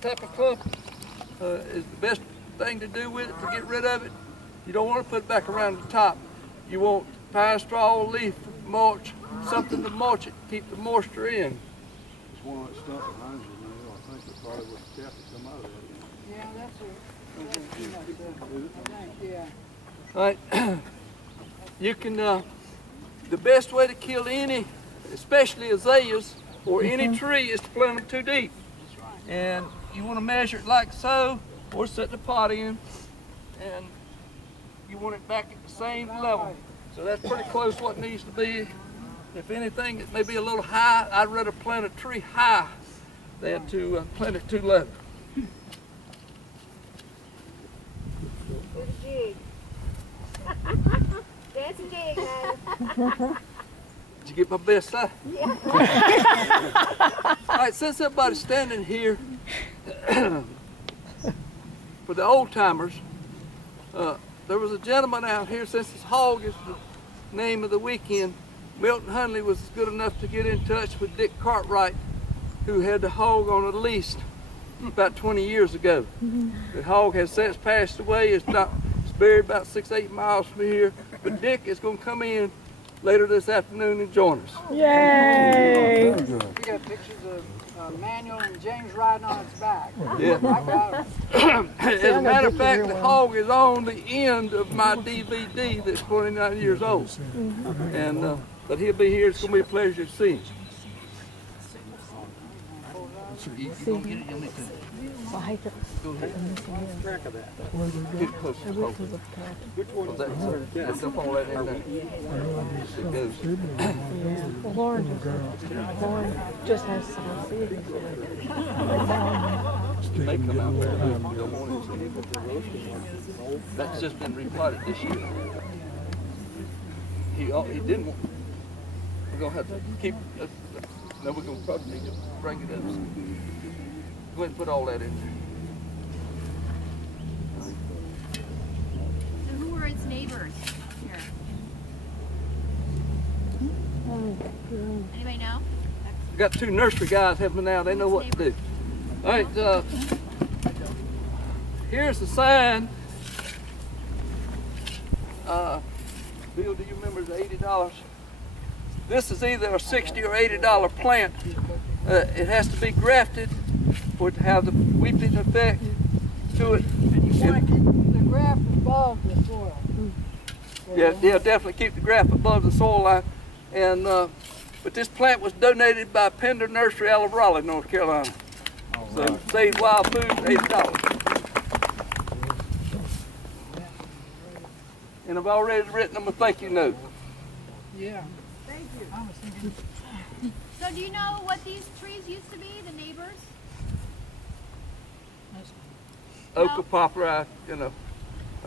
type of clump is the best thing to do with it to get rid of it. You don't want to put it back around the top. You want pine straw, leaf mulch, something to mulch it, keep the moisture in. There's one on that stump behind you now. I think that probably was the cap that come out of that. Yeah, that's yeah. All right. You can, the best way to kill any, especially azaleas or any tree, is to plant them too deep. And you want to measure it like so, or set the pot in, and you want it back at the same level. So that's pretty close what it needs to be. If anything, it may be a little high. I'd rather plant a tree high than to plant it too low. Do the jig. That's a jig, man. Did you get my best side? Yeah. All right, since everybody's standing here, for the old timers, there was a gentleman out here, since his hog is the name of the weekend, Milton Hundley was good enough to get in touch with Dick Cartwright, who had the hog on a lease about 20 years ago. The hog has since passed away. It's buried about 6-8 miles from here, but Dick is going to come in later this afternoon and join us. Yay! We got pictures of Manuel and James riding on its back. Yeah. I got it. As a matter of fact, the hog is on the end of my DVD that's 29 years old. And but he'll be here. It's going to be a pleasure to see him. I hate to Track of that. Get close to the hog. Which one is that? That's up on that in there. It goes. Lauren just has some seeds. They come out there. Don't want it. That's just been repotted this year. He didn't want. We're gonna have to keep. No, we're gonna probably need to bring it up. Go ahead and put all that in there. So who were its neighbors here? Anybody know? We got two nursery guys helping out. They know what to do. All right. Here's the sign. Bill, do you remember the $80? This is either a $60 or $80 plant. It has to be grafted for it to have the weeping effect to it. And you want to keep the graft above the soil. Yeah, definitely keep the graft above the soil line. And but this plant was donated by Pender Nursery out of Raleigh, North Carolina. So Save Wild Food, $80. And I've already written them a thank you note. Yeah. Thank you. I was thinking. So do you know what these trees used to be, the neighbors? Oak or poplar, I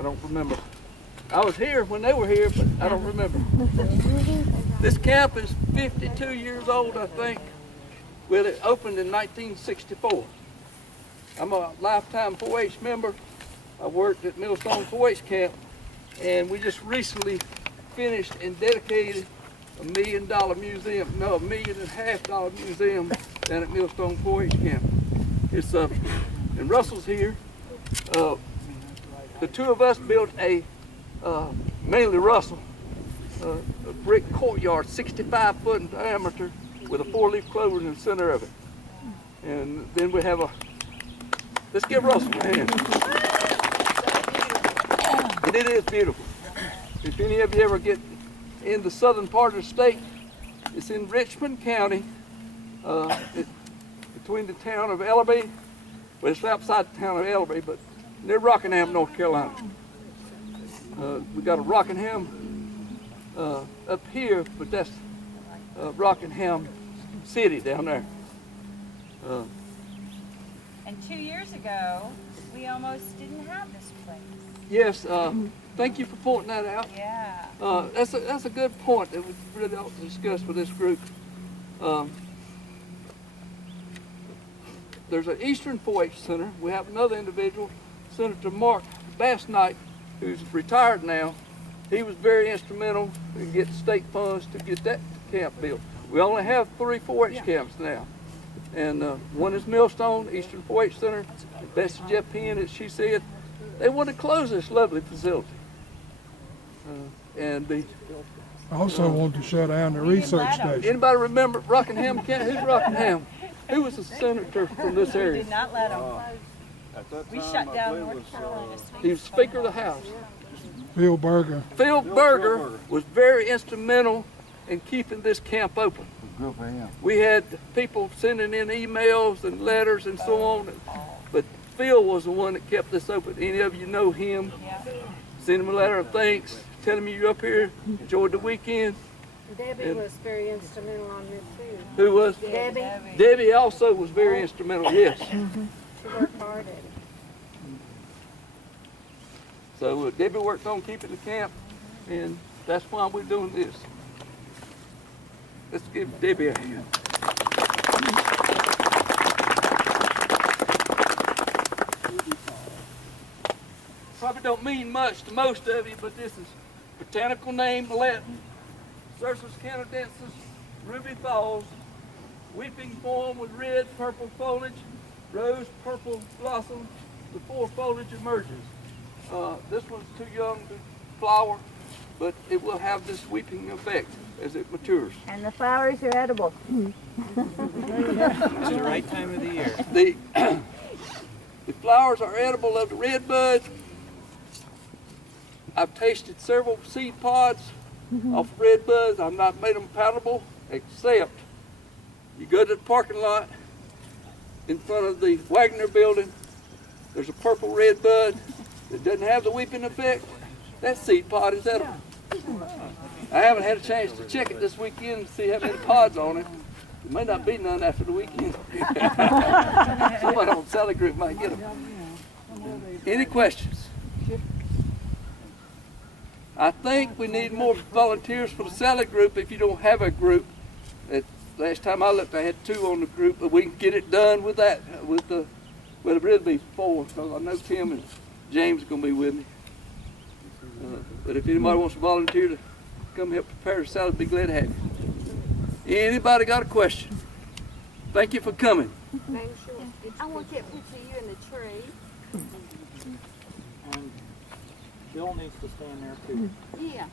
don't remember. I was here when they were here, but I don't remember. This camp is 52 years old, I think. Well, it opened in 1964. I'm a lifetime 4-H member. I worked at Millstone 4-H camp, and we just recently finished and dedicated a $1 million museum, no, $1.5 million museum down at Millstone 4-H camp. It's and Russell's here. The two of us built mainly Russell, a brick courtyard, 65 foot in diameter, with a 4-leaf clover in the center of it. And then we have let's give Russell a hand. And it is beautiful. If any of you ever get in the southern part of the state, it's in Richmond County, between the town of Ellaby, well, it's outside the town of Ellaby, but near Rockingham, North Carolina. We got a Rockingham up here, but that's Rockingham City down there. And 2 years ago, we almost didn't have this place. Yes, thank you for pointing that out. Yeah. That's a good point that we really ought to discuss with this group. There's an Eastern 4-H Center. We have another individual, Senator Mark Bass-Knight, who's retired now. He was very instrumental in getting state funds to get that camp built. We only have 3 4-H camps now. and one is Millstone, Eastern 4-H Center. Bessie Jeff Penn, as she said, they want to close this lovely facility. And the Also want to shut down the research station. anybody remember Rockingham County? Who's Rockingham? Who was the senator from this We area? did not let them. At that We time, shut I down believe North it was, Carolina State. He was Speaker of the House. Bill Berger. Phil Bill Berger Berger. was very instrumental in keeping this camp open. Good for him. We had people sending in emails and letters and so on, but Phil was the one that kept this open. Any of you know him? Send him a letter of thanks, tell him you're up here, enjoyed the weekend. Debbie And- was very instrumental on this too. Who was? Debbie, Debbie also was very instrumental, yes. she worked hard at it. So Debbie worked on keeping the camp, and that's why we're doing this. Let's give Debbie a hand. Probably don't mean much to most of you, but this is botanical name Latin, Cercis canadensis, Ruby Falls, weeping form with red, purple foliage, rose, purple blossoms before foliage emerges. This one's too young to flower, but it will have this weeping effect as it matures. And the flowers are edible. It's the right time of the year. The, the flowers are edible of the red buds. I've tasted several seed pods off red buds. I've not made them palatable, except you go to the parking lot in front of the Wagner building. There's a purple red bud that doesn't have the weeping effect. That seed pod is edible. I haven't had a chance to check it this weekend to see how many pods on it. There may not be none after the weekend. Somebody on the salad group might get them. Any questions? I think we need more volunteers for the salad group if you don't have a group. Last time I looked, I had 2 on the group, but we can get it done with that. Well, it'll really be 4, because I know Tim and James are going to be with me. But if anybody wants to volunteer to come help prepare the salad, I'd be glad to have you. Anybody got a question? Thank you for coming. I want that picture of you in the tree. And Bill needs to stand there too. Yeah.